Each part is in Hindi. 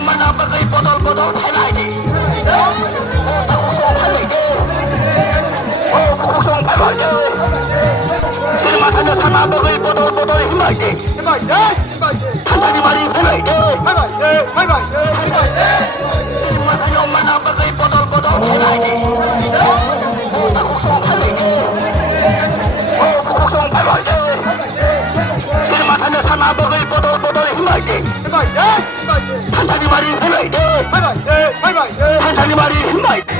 Manapagay botol-botol highlighting. Takusong highlighting. Takusong highlighting. Sinimatan sa mapagay botol-botol highlighting. Tantani mari highlighting. Sinimatan yung manapagay botol-botol highlighting. Takusong highlighting. Takusong highlighting. Sinimatan sa mapagay botol-botol highlighting. Tantani mari highlighting. Tantani mari highlighting.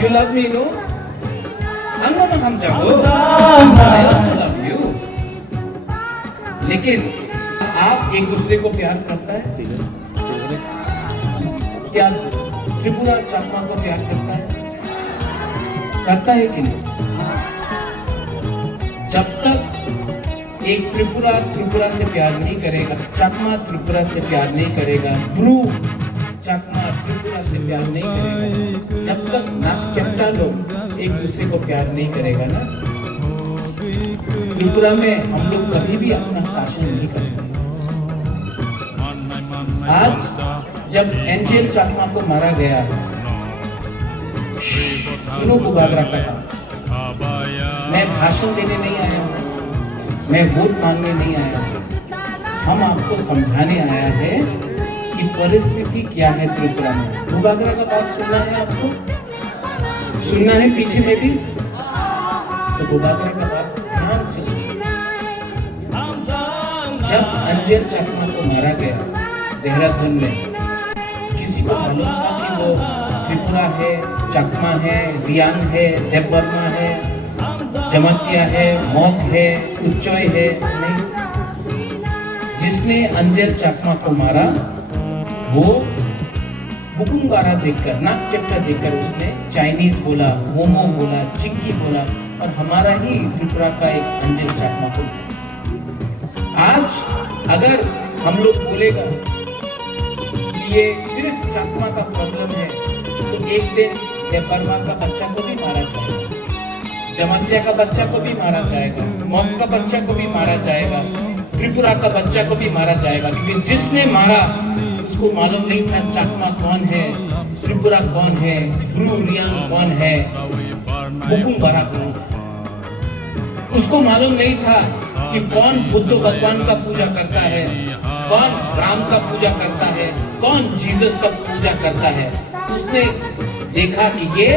You love me, no? Ano na हम जाओ? I also love you. लेकिन आप एक दूसरे को प्यार करता है? क्या त्रिपुरा चाकमा को प्यार करता है? करता है कि नहीं? जब तक एक त्रिपुरा से प्यार नहीं करेगा, चाकमा त्रिपुरा से प्यार नहीं करेगा, ब्रू चाकमा त्रिपुरा से प्यार नहीं करेगा, जब तक नागचट्टा लोग एक दूसरे को प्यार नहीं करेगा ना, त्रिपुरा में हम लोग कभी भी अपना शासन नहीं करेंगे। आज जब एंजेल चाकमा को मारा गया, सुनो बुबागरा का, मैं भाषण देने नहीं आया, मैं वोट मांगने नहीं आया, हम आपको समझाने आया है कि परिस्थिति क्या है त्रिपुरा में। बुबागरा का बात सुनना है आपको, सुनना है पीछे में भी, तो बुबागरा का बात ध्यान से सुनिए। जब अंजेल चाकमा को मारा गया देहरादून में, किसी को मालूम था कि वो त्रिपुरा है, चाकमा है, रियांग है, देवबर्मा है, जमतिया है, मौत है, उच्चोय है? नहीं। जिसने अंजेल चाकमा को मारा वो बुकुंगारा देखकर, नागचट्टा देखकर उसने चाइनीज बोला, मोमो बोला, चिक्की बोला, और हमारा ही त्रिपुरा का एक अंजेल चाकमा को। आज अगर हम लोग बोलेगा कि ये सिर्फ चाकमा का प्रॉब्लम है, तो एक दिन देवबर्मा का बच्चा को भी मारा जाएगा, जमतिया का बच्चा को भी मारा जाएगा, मौत का बच्चा को भी मारा जाएगा, त्रिपुरा का बच्चा को भी मारा जाएगा, क्योंकि जिसने मारा उसको मालूम नहीं था चाकमा कौन है, त्रिपुरा कौन है, ब्रू रियांग कौन है, बुकुंगारा कौन है। उसको मालूम नहीं था कि कौन बुद्ध भगवान का पूजा करता है, कौन राम का पूजा करता है, कौन जीसस का पूजा करता है। उसने देखा कि ये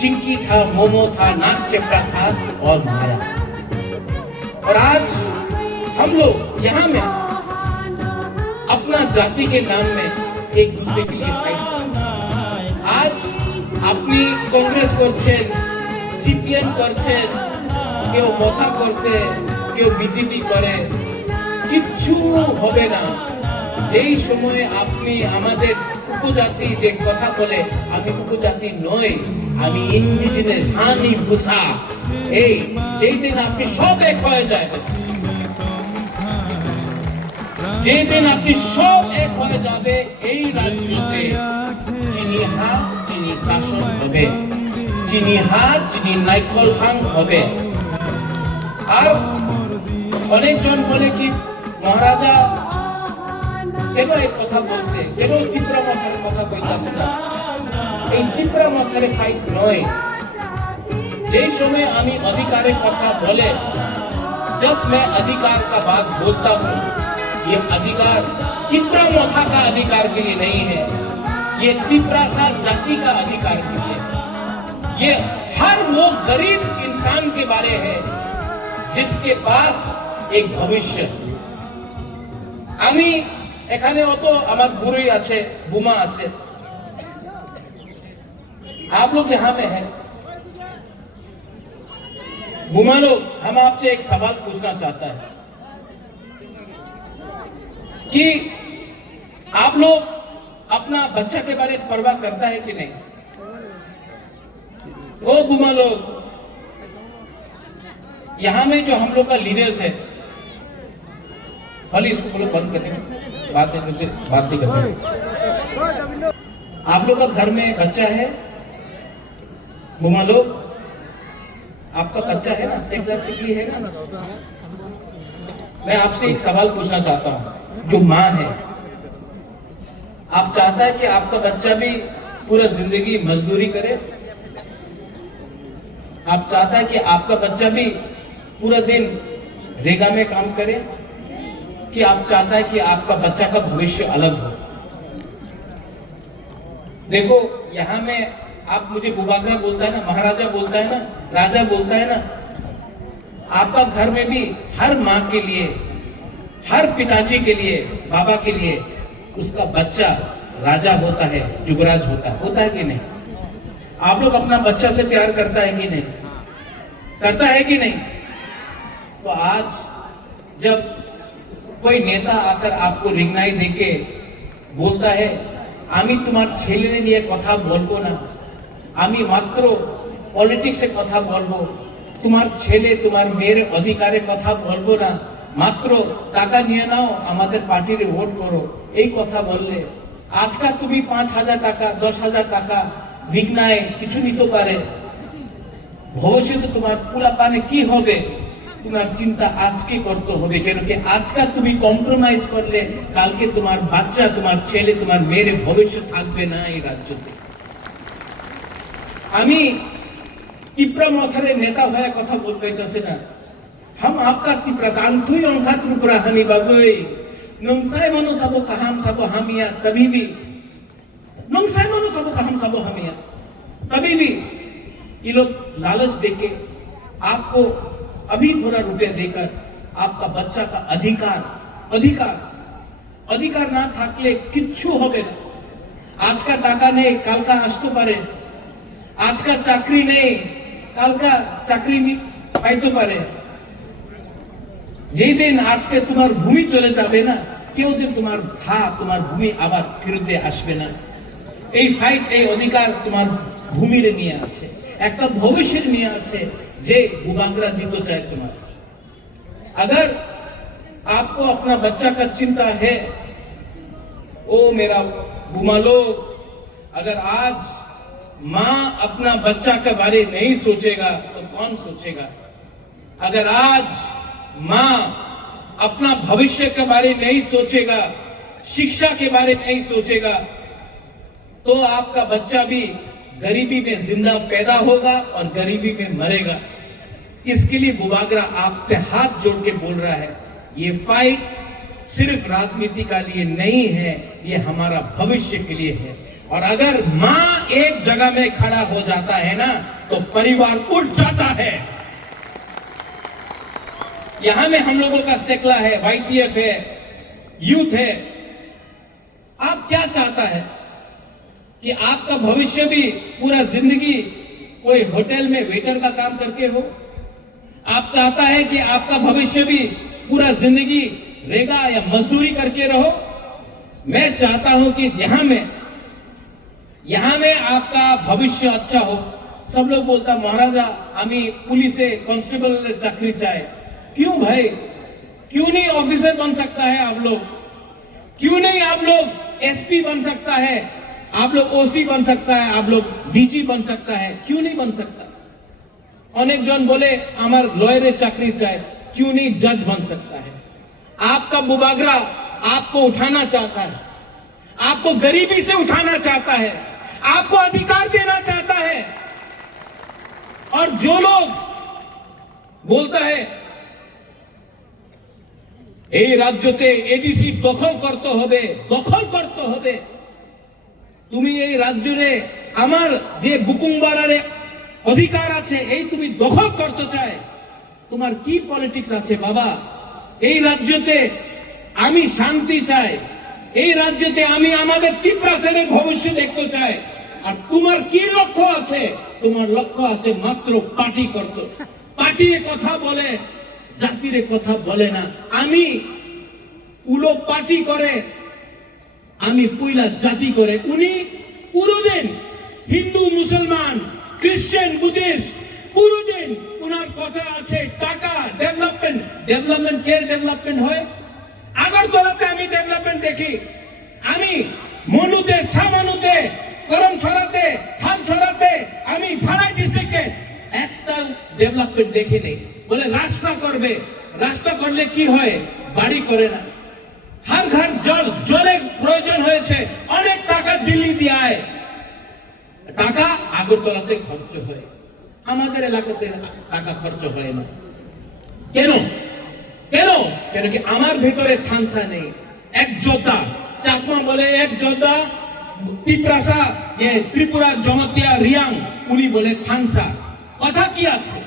चिंकी था, मोमो था, नागचट्टा था और मारा। और आज हम लोग यहाँ में अपना जाति के नाम में एक दूसरे के लिए फाइट। आज আপনি কংগ্রেস করছেন, সিপিএম করছেন, কেউ মথা করছে, কেউ বিজেপি করে, কিচ্ছু হবে না। যেই সময়ে আপনি আমাদের উপজাতি যে কথা বলে, আমি উপজাতি নই, আমি ইন্ডিজিনাস হানি বুসা, এই যেই দিন আপনি সব এক হয়ে যায়, যেই দিন আপনি সব এক হয়ে যাবে, এই রাজ্যতে চিনি হাত চিনি শাসন হবে, চিনি হাত চিনি নাইকল ভাঙ হবে। আর অনেকজন বলে কি মহারাজা কেন এই কথা বলছে, কেন তিপ্রা মথার কথা কইতাছে না? এই তিপ্রা মথারে ফাইট নয়। যে समय আমি अधिकारे কথা बोले, जब मैं अधिकार का बात बोलता हूँ, ये अधिकार तिप्रा मोथा का अधिकार के लिए नहीं है, ये तिप्रासा जाति का अधिकार के लिए, ये हर वो गरीब इंसान के बारे है जिसके पास एक भविष्य। আমি এখানে অত আমার বুড়ি আছে, বুমা আছে, आप लोग यहाँ पे हैं, बुमा लोग, हम आपसे एक सवाल पूछना चाहता है कि आप लोग अपना बच्चा के बारे में परवाह करता है कि नहीं? वो बुमा लोग, यहां में जो हम लोग का लीडर्स है, भले इसको बोलो बंद कर दें, बात नहीं कर सकते। आप लोग का घर में बच्चा है, बुमा लोग, आपका बच्चा है ना, सिकला सिकली है ना? मैं आपसे एक सवाल पूछना चाहता हूं, जो माँ है, आप चाहता है कि आपका बच्चा भी पूरा जिंदगी मजदूरी करे? आप चाहता है कि आपका बच्चा भी पूरा दिन रेगा में काम करे? कि आप चाहता है कि आपका बच्चा का भविष्य अलग हो? देखो, यहां में आप मुझे बुबागरा बोलता है ना, महाराजा बोलता है ना, राजा बोलता है ना, आपका घर में भी हर माँ के लिए, हर पिताजी के लिए, बाबा के लिए उसका बच्चा राजा होता है, युवराज होता है कि नहीं? आप लोग अपना बच्चा से प्यार करता है कि नहीं? करता है कि नहीं? तो आज जब कोई नेता आकर आपको रिंगनाई देके बोलता है, आमी तुम्हार छेले निये कथा बोलबो ना, आमी मात्र पॉलिटिक्स से कथा बोलबो, तुम्हार छेले तुम्हार मेरे अधिकारे कथा बोलबो ना, मात्र टाका निये नाओ, आमादेर पार्टीरे वोट करो, এই কথা বললে আজকাল তুমি 5,000 টাকা 10,000 টাকা বিঘ্নায় কিছু নিতে পারে, ভবিষ্যতে তোমার পোলাপানে কি হবে তোমার চিন্তা আজকে করতে হবে, কেন কি আজকে তুমি কম্প্রোমাইজ করলে কালকে তোমার বাচ্চা, তোমার ছেলে, তোমার মেয়ের ভবিষ্যৎ থাকবে না এই রাজ্যতে। আমি তিপ্রা মথারে নেতা হয়ে কথা বলতেছি না, हम आपका तिप्रा सांथुई अंखा त्रिपुरा हनी बागोई नंगसाय मनो सबो कहम सबो हमिया, तभी भी नंगसाय मनो सबो कहम सबो हमिया, तभी भी ये लोग लालच देके आपको अभी थोड़ा रुपया देकर आपका बच्चा का अधिकार अधिकार अधिकार ना থাকলে কিচ্ছু হবে না। আজকা টাকা নেই, কালকা আসতে পারে, আজকা চাকরি নেই, কালকা চাকরি পাইতে পারে। যেই দিন আজকে তোমার ভূমি চলে যাবে না, কেউ দিন তোমার তোমার ভূমি আবার ফিরতে আসবে না। এই ফাইট, এই অধিকার তোমার ভূমির নিয়ে আছে, একটা ভবিষ্যের নিয়ে আছে যে बुबागरा দিতে চায় তোমার। अगर आपको अपना बच्चा का चिंता है, ओ मेरा बुमालो, अगर आज माँ अपना बच्चा के बारे नहीं सोचेगा तो कौन सोचेगा? अगर आज माँ अपना भविष्य के बारे नहीं सोचेगा, शिक्षा के बारे नहीं सोचेगा, तो आपका बच्चा भी गरीबी में जिंदा पैदा होगा और गरीबी में मरेगा। इसके लिए बुबागरा आपसे हाथ जोड़ के बोल रहा है, ये फाइट सिर्फ राजनीति का लिए नहीं है, ये हमारा भविष्य के लिए है। और अगर माँ एक जगह में खड़ा हो जाता है ना, तो परिवार उठ जाता है। यहां में हम लोगों का सेकला है, YTF है, यूथ है। आप क्या चाहता है? कि आपका भविष्य भी पूरा जिंदगी कोई होटल में वेटर का काम करके हो? आप चाहता है कि आपका भविष्य भी पूरा जिंदगी रेगा या मजदूरी करके रहो? मैं चाहता हूं कि यहां में आपका भविष्य अच्छा हो। सब लोग बोलता महाराजा आमी पुलिसे कांस्टेबल चाकरी चाहे। क्यों भाई, क्यों नहीं ऑफिसर बन सकता है आप लोग? क्यों नहीं आप लोग एसपी बन सकता है, आप लोग ओसी बन सकता है, आप लोग डीजी बन सकता है? क्यों नहीं बन सकता? अनेक जन बोले हमार लॉयर चाकरी चाहे, क्यों नहीं जज बन सकता है? आपका बुबागरा आपको उठाना चाहता है, आपको गरीबी से उठाना चाहता है, आपको अधिकार देना चाहता है। और जो लोग बोलता है এই রাজ্যতে এডিসি দখল করতে হবে, তুমি এই রাজ্যে আমার যে বুকুংবারারে অধিকার আছে এই তুমি দখল করতে চায়, তোমার কি পলিটিক্স আছে বাবা? এই রাজ্যতে আমি শান্তি চাই, এই রাজ্যতে আমি আমাদের তিপ্রাসের ভবিষ্যৎ দেখতে চাই। আর তোমার কি লক্ষ্য আছে? তোমার লক্ষ্য আছে মাত্র পার্টি করতে। পার্টির কথা বলে, জাতির কথা বলে না। আমি উলো পার্টি করে, আমি পয়লা জাতি করে। উনি পুরোদিন হিন্দু মুসলমান খ্রিস্টান বুদ্ধিস্ট পুরোদিন উনার কথা আছে টাকা ডেভেলপমেন্ট কে ডেভেলপমেন্ট হয়? আগরতলাতে আমি ডেভেলপমেন্ট দেখি, আমি মনুতে ছামানুতে করমছড়াতে থানছড়াতে আমি ভাড়াই ডিস্ট্রিক্টে একটা ডেভেলপমেন্ট দেখি নেই। বলে রাস্তা করবে, রাস্তা করলে কি হয়? বাড়ি করে না। হর ঘর জলের প্রয়োজন হয়েছে, অনেক টাকা দিল্লি দিয়ে আয়, টাকা আগরতলাতে খরচ হয়, আমাদের এলাকাতে টাকা খরচ হয় না। কেন? কেন কি আমার ভিতরে থানসা নেই। এক যোদ্ধা, চাকমা বলে এক যোদ্ধা, তিপ্রাসা ত্রিপুরা জমাতিয়া রিয়াং উনি বলে থানসা। কথা কি আছে?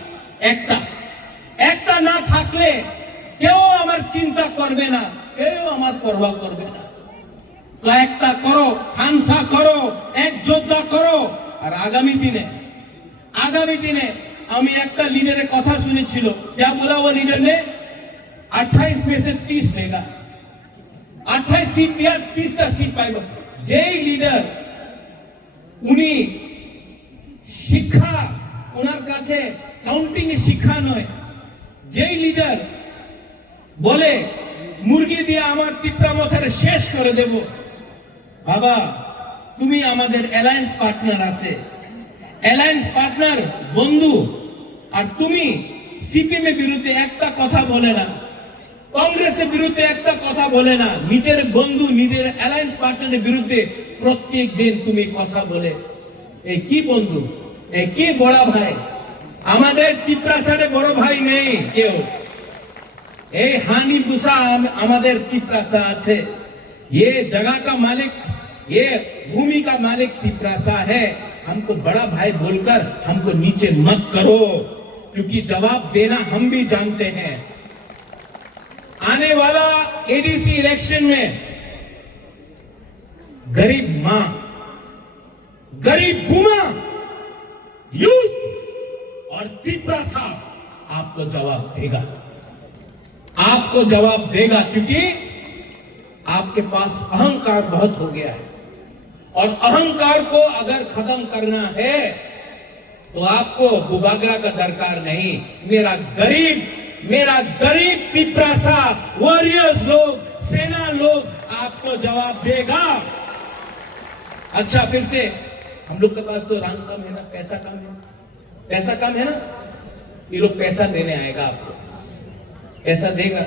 একটা না থাকলে কেউ আমার চিন্তা করবে না, কেউ আমার পরোয়া করবে না। তো একটা করো, থানসা করো, এক যোদ্ধা করো। আর আগামী দিনে আমি একটা লিডারের কথা শুনেছিল, যা বলা वो लीडर ने 28 में से 30 लेगा, 28 सीट दिया, 30টা सीट पाएगा। যেই লিডার উনি শিক্ষা ওনার কাছে কাউন্টিং এ শিক্ষা নয়, যেই লিডার বলে মুরগি দিয়ে আমার তিপ্রা মথারে শেষ করে দেব, বাবা তুমি আমাদের অ্যালায়েন্স পার্টনার আছে, অ্যালায়েন্স পার্টনার বন্ধু। আর তুমি সিপিএম এর বিরুদ্ধে একটা কথা বলে না, কংগ্রেসের বিরুদ্ধে একটা কথা বলে না, নিজের বন্ধু নিজের অ্যালায়েন্স পার্টনারের বিরুদ্ধে প্রত্যেক দিন তুমি কথা বলে। এই কি বন্ধু, এই কি বড় ভাই? আমাদের তিপ্রাসারে বড় ভাই নেই কেউ। এই হানি বুসা আমাদের তিপ্রাসা আছে। ये जगह का मालिक, ये भूमि का मालिक तिप्रासा है। हमको बड़ा भाई बोलकर हमको नीचे मत करो, क्योंकि जवाब देना हम भी जानते हैं। आने वाला एडीसी इलेक्शन में गरीब मां, गरीब बुमा, यूथ और तिप्रासा आपको जवाब देगा, क्योंकि आपके पास अहंकार बहुत हो गया है। और अहंकार को अगर खत्म करना है तो आपको बुबागरा का दरकार नहीं। मेरा गरीब तिप्रासा वॉरियर्स लोग, सेना लोग आपको जवाब देगा। अच्छा, फिर से हम लोग के पास तो रंग कम है ना, पैसा कम है ना। ये लोग पैसा देने आएगा, आपको पैसा देगा,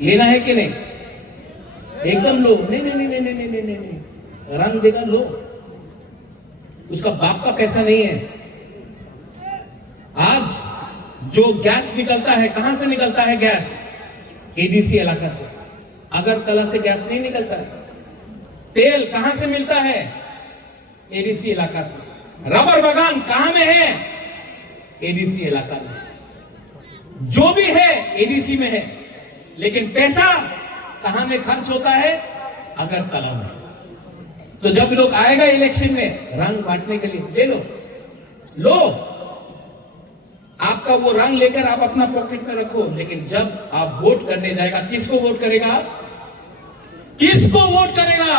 लेना है कि नहीं? एकदम लो। नहीं, रंग देगा लो। उसका बाप का पैसा नहीं है। आज जो गैस निकलता है, कहां से निकलता है गैस? एडीसी इलाका से। अगरतला से गैस नहीं निकलता है। तेल कहां से मिलता है? एडीसी इलाका से। रबर बागान कहां में है? एडीसी इलाका में। जो भी है एडीसी में है, लेकिन पैसा कहां में खर्च होता है? अगरतला में। तो जब लोग आएगा इलेक्शन में रंग बांटने के लिए, ले लो आपका वो रंग लेकर आप अपना पॉकेट में रखो, लेकिन जब आप वोट करने जाएगा, किसको वोट करेगा? किसको वोट करेगा?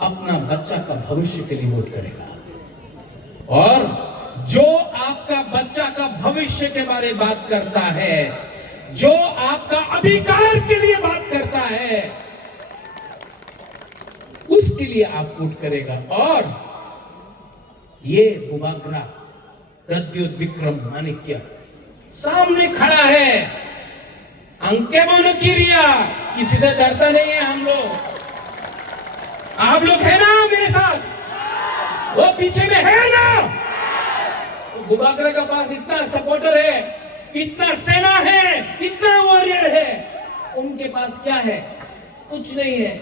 अपना बच्चा का भविष्य के लिए वोट करेगा। और जो आपका बच्चा का भविष्य के बारे में बात करता है, जो आपका अधिकार के लिए बात करता है, उसके लिए आप वोट करेगा। और ये बुबाग्रा प्रद्युत विक्रम माणिक्य सामने खड़ा है, अंके बोनो किरिया, किसी से डरता नहीं है हम लोग। आप लोग है ना मेरे साथ? वो पीछे में है ना? बुबाग्रा के पास इतना सपोर्टर है, इतना सेना है, इतना वॉरियर है, उनके पास क्या है? कुछ नहीं है।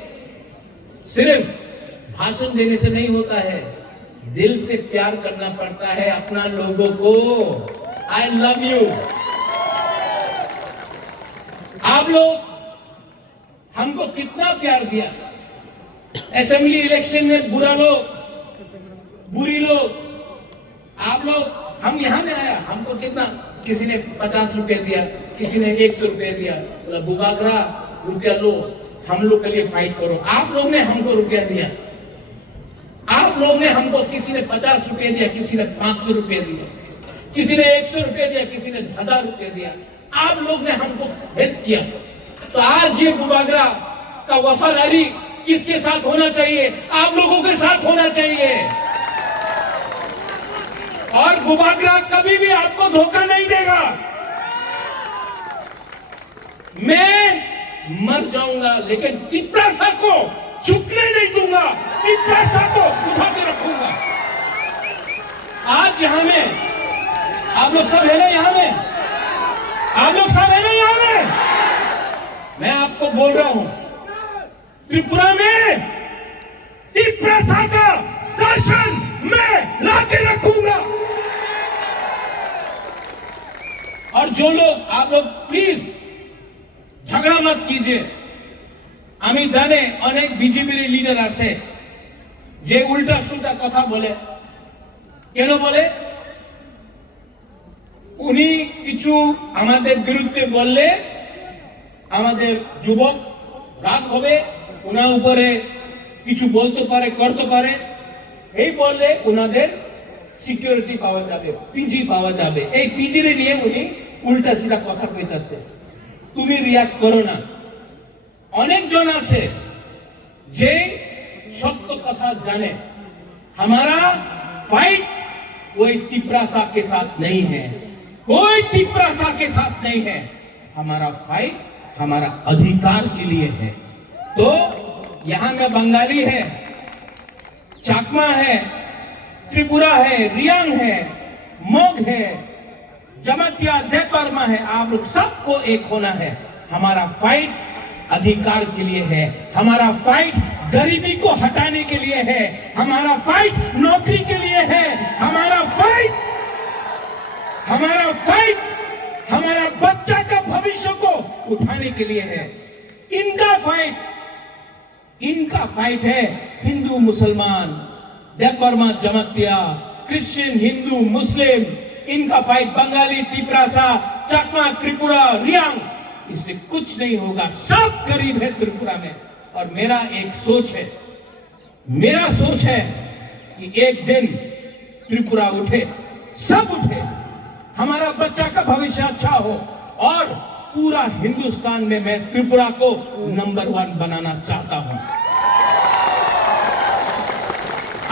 सिर्फ भाषण देने से नहीं होता है, दिल से प्यार करना पड़ता है अपना लोगों को। I love you. आप लोग हमको कितना प्यार दिया। असेंबली इलेक्शन में बुरी लोग, आप लोग, हम यहां में आया, हमको कितना, किसी ने 50 रुपए दिया, किसी ने 100 रुपए दिया, बोला बुबाग्रा रुपया लो, हम लोग के लिए फाइट करो। आप लोग ने हमको रुपया दिया, आप लोग ने हमको, किसी ने 50 रुपए दिया, किसी ने 500 रुपए दिया, किसी ने 100 रुपए दिया, किसी ने 1000 रुपए दिया। आप लोग ने हमको हेल्प किया। तो आज ये बुबाग्रा का वफादारी किसके साथ होना चाहिए? आप लोगों के साथ होना चाहिए। और बुबाग्रा कभी भी आपको धोखा नहीं देगा। मैं मर जाऊंगा लेकिन तिपरासा को झुकने नहीं दूंगा, तिपरासा को उठा के रखूंगा। आज यहां में आप लोग सब है ना, यहां में आप लोग सब है ना, यहां में मैं आपको बोल रहा हूं, त्रिपुरा में तिपरासा का शासन मैं लाके रखूंगा। और जो लोग, आप लोग प्लीज झगड़ा मत कीजिए। আমি জানে অনেক বিজেপির লিডার আছে যে উল্টা সুল্টা কথা বলে। কেন বলে? উনি কিছু আমাদের বিরুদ্ধে বললে আমাদের যুবক রাগ হবে, ওনার উপরে কিছু বলতে পারে, করতে পারে, এই বললে ওনাদের সিকিউরিটি পাওয়া যাবে, পিজি পাওয়া যাবে। এই পিজিরে নিয়ে উনি উল্টা সিধা কথা কইতাছে। তুমি রিয়াক্ট করো না। অনেক জন আছে যে সত্য কথা জানে। हमारा फाइट कोई तिपरासा के साथ नहीं है, कोई तिपरासा के साथ नहीं है। हमारा फाइट हमारा अधिकार के लिए है। तो यहां में बंगाली है, चाकमा है, त्रिपुरा है, रियांग है, मोग है, जमातिया देवबर्मा है। आप लोग सबको एक होना है। हमारा फाइट अधिकार के लिए है, हमारा फाइट गरीबी को हटाने के लिए है, हमारा फाइट नौकरी के लिए है, हमारा फाइट हमारा बच्चा का भविष्य को उठाने के लिए है। इनका फाइट है हिंदू मुसलमान, देवबर्मा जमातिया, क्रिश्चियन, हिंदू, मुस्लिम, इनका फाइट बंगाली, तिपरासा, चकमा, त्रिपुरा, रियांग, इससे कुछ नहीं होगा। सब गरीब है त्रिपुरा में। और मेरा एक सोच है कि एक दिन त्रिपुरा उठे, सब उठे, हमारा बच्चा का भविष्य अच्छा हो, और पूरा हिंदुस्तान में मैं त्रिपुरा को नंबर 1 बनाना चाहता हूं।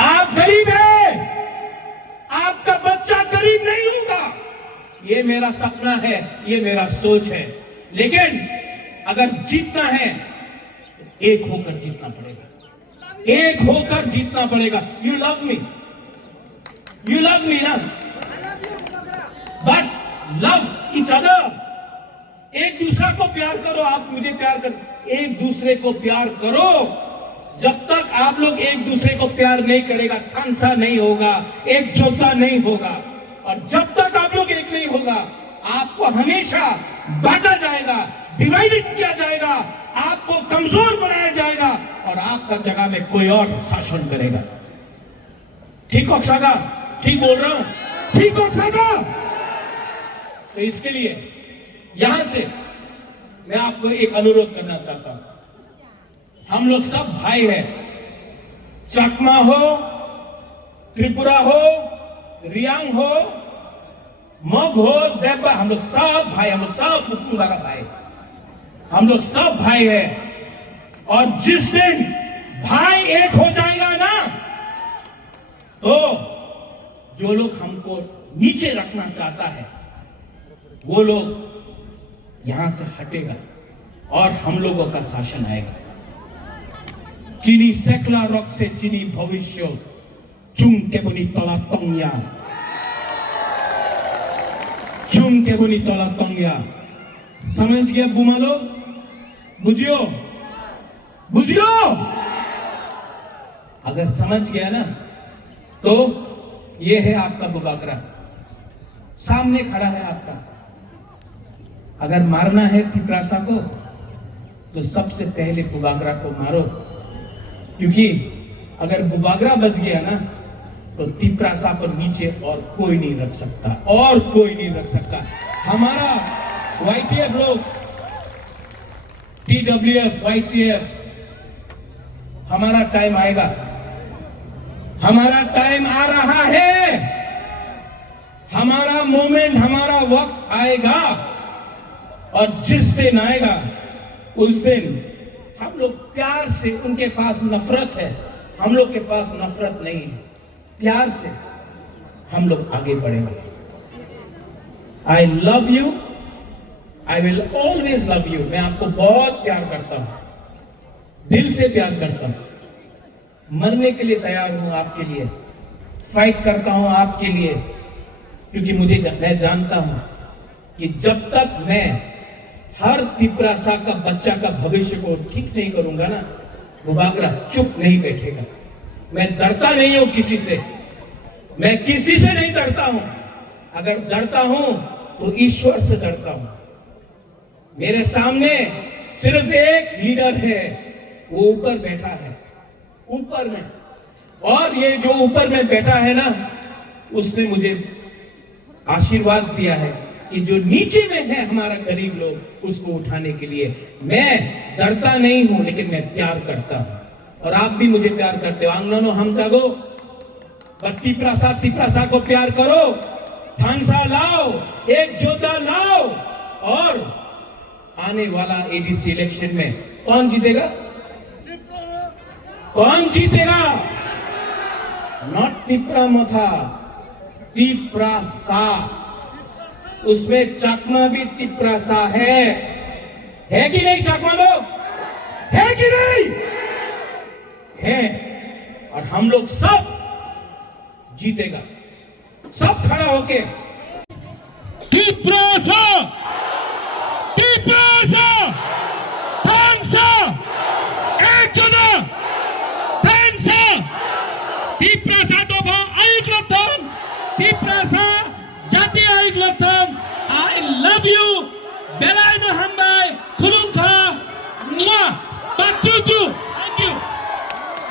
आप गरीब हैं, आपका बच्चा गरीब नहीं होगा, ये मेरा सपना है, ये मेरा सोच है। लेकिन अगर जीतना है एक होकर जीतना पड़ेगा, एक होकर जीतना पड़ेगा। यू लव मी ना, बट लव ईच अदर। एक दूसरा को प्यार करो, आप मुझे प्यार करो, एक दूसरे को प्यार करो। जब तक आप लोग एक दूसरे को प्यार नहीं करेगा, खानसा नहीं होगा, एकजुटता नहीं होगा। और जब तक आप लोग एक नहीं होगा, आपको हमेशा बांटा जाएगा, डिवाइडेड किया जाएगा, आपको कमजोर बनाया जाएगा। और आपका जगह में कोई और शासन करेगा। ठीक हो सागा? ठीक बोल रहा हूं? ठीक हो सागा? तो इसके लिए यहां से मैं आपको एक अनुरोध करना चाहता हूं। हम लोग सब भाई हैं, चकमा हो, त्रिपुरा हो, रियांग हो, मग हो, देबा, हम लोग सब भाई, हम लोग सब कुटुंबा का भाई, हम लोग सब भाई हैं। और जिस दिन भाई एक हो जाएगा ना, तो जो लोग हमको नीचे रखना चाहता है वो लोग यहां से हटेगा और हम लोगों का शासन आएगा। चीनी सेकला रॉक से चीनी भविष्य चुंग के बनी तला तोंगिया, चुंग के बनी तला तोंगिया। समझ गया बुमा लोग? बुझियो, बुझियो। अगर समझ गया ना, तो ये है आपका बुबागरा, सामने खड़ा है आपका। अगर मारना है तिपरासा को, तो सबसे पहले बुबागरा को मारो, क्योंकि अगर बुबागरा बच गया ना, तो तिपरासा को नीचे और कोई नहीं रख सकता, और कोई नहीं रख सकता। हमारा YTF लोग, TWF, YTF, हमारा टाइम आएगा, हमारा टाइम आ रहा है, हमारा मोमेंट, हमारा वक्त आएगा। और जिस दिन आएगा उस दिन हम लोग प्यार से, उनके पास नफरत है, हम लोग के पास नफरत नहीं है, प्यार से हम लोग आगे बढ़ेंगे। I love you, I will always love you. मैं आपको बहुत प्यार करता हूं, दिल से प्यार करता हूं, मरने के लिए तैयार हूं आपके लिए, फाइट करता हूं आपके लिए, क्योंकि मैं जानता हूं कि जब तक मैं हर तिपरासा का बच्चा का भविष्य को ठीक नहीं करूंगा ना, बुबागरा चुप नहीं बैठेगा। मैं डरता नहीं हूं किसी से, मैं किसी से नहीं डरता हूं। अगर डरता हूं तो ईश्वर से डरता हूं। मेरे सामने सिर्फ एक लीडर है, वो ऊपर बैठा है, ऊपर में। और ये जो ऊपर में बैठा है ना, उसने मुझे आशीर्वाद दिया है कि जो नीचे में है हमारा गरीब लोग, उसको उठाने के लिए। मैं डरता नहीं हूं, लेकिन मैं प्यार करता हूं, और आप भी मुझे प्यार करते हो। आंगनो हम जागो, तिपरासा को प्यार करो, थानसा लाओ, एक जोधा लाओ। और आने वाला ADC इलेक्शन में कौन जीतेगा? कौन जीतेगा? नॉट तिपरा मोथा, तिपरासा। उसमें चकमा भी तिपरासा है कि नहीं? चकमा लोग है कि नहीं? है। और हम लोग सब जीतेगा, सब खड़ा होके तिपरासा, तिपरासा, थानसा, एक जोधा, थानसा, तिपरासा दोभा ऐकलं, तिपरासा जाती ऐकलं। I love you.